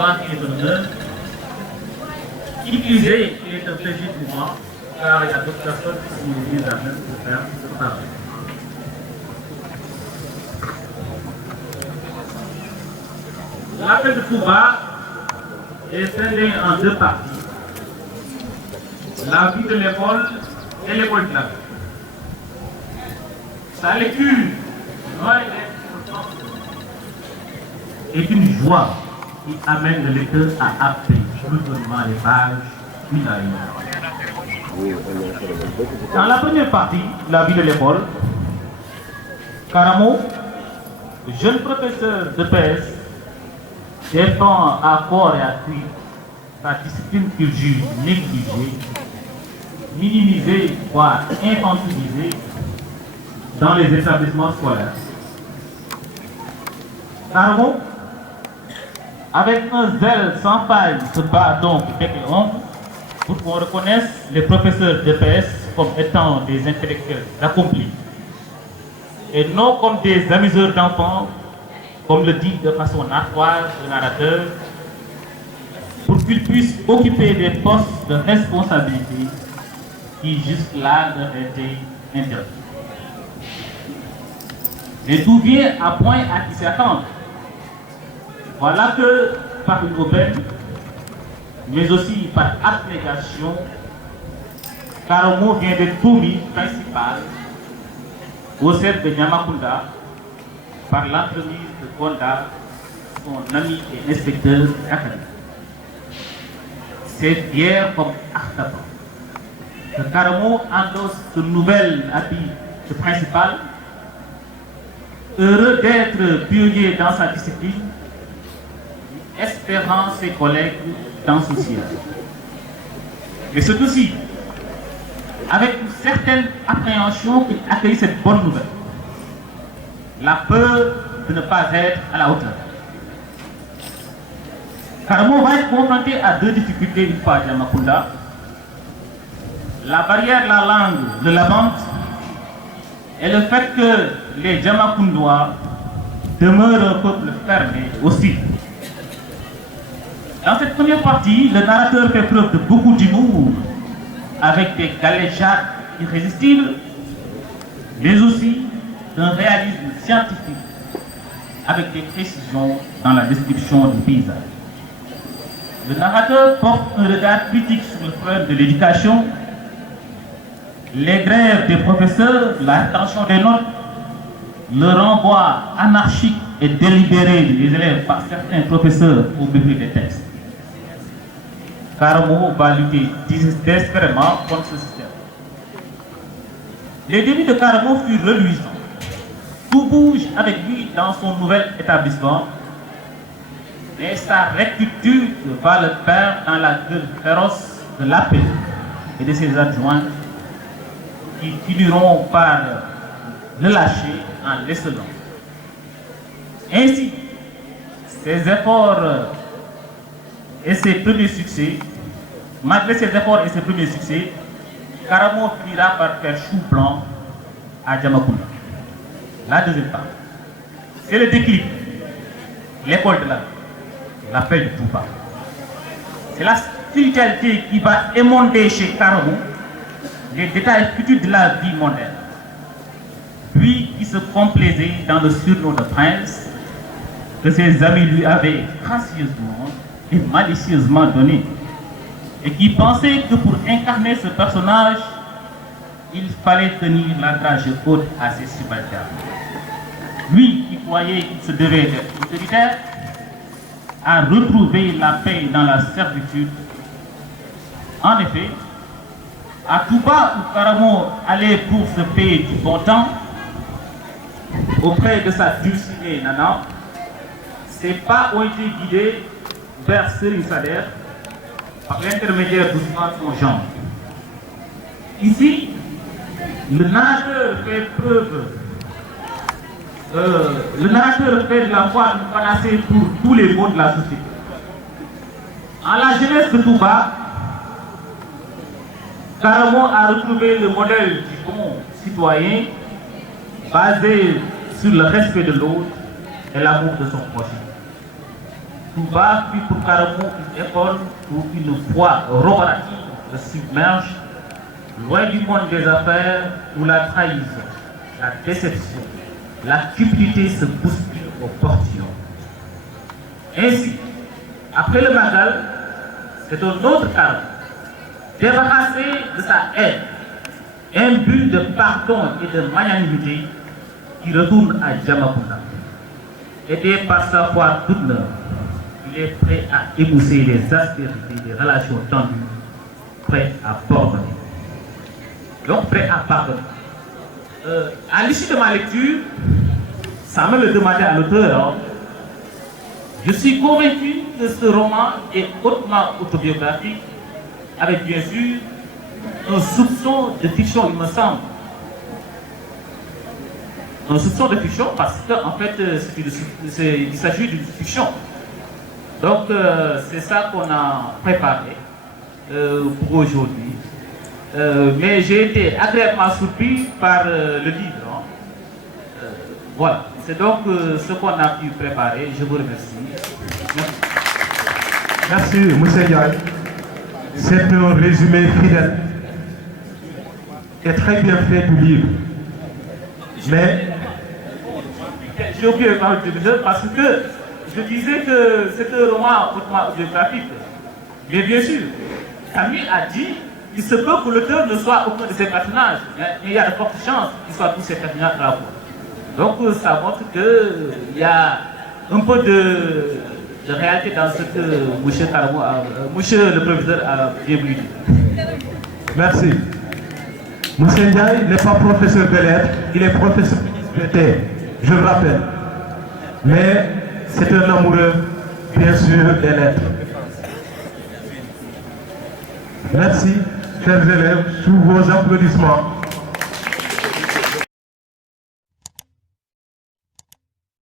soit qui est honneur. Utiliser, il est un plaisir pour moi, car il y a d'autres personnes qui sont mises à même pour faire ce travail. L'appel de Touba est scindé en deux parties. La vie de l'école et l'école de la vie. Sa lecture, est une joie qui amène le lecteur à appeler brutalement les pages une à une. Dans la première partie, la vie de l'école, Karamo, jeune professeur de PS, défend à corps et à cri sa discipline qu'il juge négligée, minimisée, voire infantilisée dans les établissements scolaires. Karamo, avec un zèle sans faille, se bat donc bec et ongle pour qu'on reconnaisse les professeurs d'EPS comme étant des intellectuels accomplis et non comme des amuseurs d'enfants, comme le dit de façon narquoise le narrateur, pour qu'ils puissent occuper des postes de responsabilité qui jusque-là leur étaient interdits. Et tout vient à point à qui s'attendre. Voilà que par une aubaine, mais aussi par abnégation, Karamo vient d'être commis principal au sein de Nyamakunda par l'entremise de Konda, son ami et inspecteur académique. C'est fier comme Artapa que Karamo endosse ce nouvel habit de principal, heureux d'être pionnier dans sa discipline, espérant ses collègues dans ce ciel. Mais c'est aussi avec une certaine appréhension qu'il accueille cette bonne nouvelle. La peur de ne pas être à la hauteur. Karamo va être confronté à deux difficultés une fois à Jamakunda. La barrière de la langue de la vente et le fait que les Jamakundois demeurent un peuple fermé aussi. Dans cette première partie, le narrateur fait preuve de beaucoup d'humour, avec des galéjades irrésistibles, mais aussi d'un réalisme scientifique, avec des précisions dans la description du paysage. Le narrateur porte un regard critique sur le problème de l'éducation, les grèves des professeurs, la rétention des notes, le renvoi anarchique et délibéré des élèves par certains professeurs au mépris des textes. Karamo va lutter désespérément contre ce système. Les débuts de Karamo furent reluisants. Tout bouge avec lui dans son nouvel établissement, mais sa rectitude va le faire dans la gueule féroce de l'APE et de ses adjoints qui finiront par le lâcher en l'esselant. Ainsi, ses efforts et ses premiers succès, malgré ses efforts et ses premiers succès, Karamo finira par faire chou blanc à Jamakunda. La deuxième part, c'est le déclic, l'école de la vie, l'appel de Touba. C'est la spiritualité qui va émonder chez Karamo les détails futurs de la vie mondaine. Lui qui se complaisait dans le surnom de prince que ses amis lui avaient gracieusement et malicieusement donné, et qui pensait que pour incarner ce personnage, il fallait tenir la dragée haute à ses subalternes. Lui qui croyait qu'il se devait d'être autoritaire, a retrouvé la paix dans la servitude. En effet, à Touba où Karamo allait pour se payer du bon temps, auprès de sa dulcinée Nana, ses pas ont été guidés vers Serigne Sader par l'intermédiaire d'Ousmane son genre. Ici, le narrateur fait de la foi une panacée pour tous les maux de la société. En la jeunesse de Touba, Karamo a retrouvé le modèle du bon citoyen basé sur le respect de l'autre et l'amour de son prochain. Touba fut pour Karamou une école où une foi roborative le submerge, loin du monde des affaires où la trahison, la déception, la cupidité se bousculent au portillon. Ainsi, après le Magal, c'est un autre Karamou, débarrassé de sa haine, imbu de pardon et de magnanimité, qui retourne à Djamapunda. Aidé par sa foi toute neuve, il est prêt à émousser les aspérités des relations tendues, prêt à pardonner. Donc prêt à pardonner. À l'issue de ma lecture, sans me le demander à l'auteur, je suis convaincu que ce roman est hautement autobiographique, avec bien sûr un soupçon de fiction, il me semble. Un soupçon de fiction parce qu'en fait, il s'agit d'une fiction. Donc, c'est ça qu'on a préparé pour aujourd'hui. Mais j'ai été agréablement surpris par le livre. Hein. Voilà, c'est donc ce qu'on a pu préparer. Je vous remercie. Merci, M. Diaye. C'est un résumé fidèle et très bien fait du livre. Mais j'ai oublié parce que je disais que c'est un roman hautement biographique. Mais bien sûr, Camille a dit qu'il se peut que l'auteur ne soit aucun de ses personnages. Mais il y a de fortes chances qu'il soit tous ces personnages là. Donc ça montre qu'il y a un peu de réalité dans ce que monsieur le professeur a bien voulu dire. merci. Moussa Ndiaye n'est pas professeur de lettres, il est professeur de je le rappelle. Mais c'est un amoureux, bien sûr, des lettres. Merci, chers élèves, sous vos applaudissements.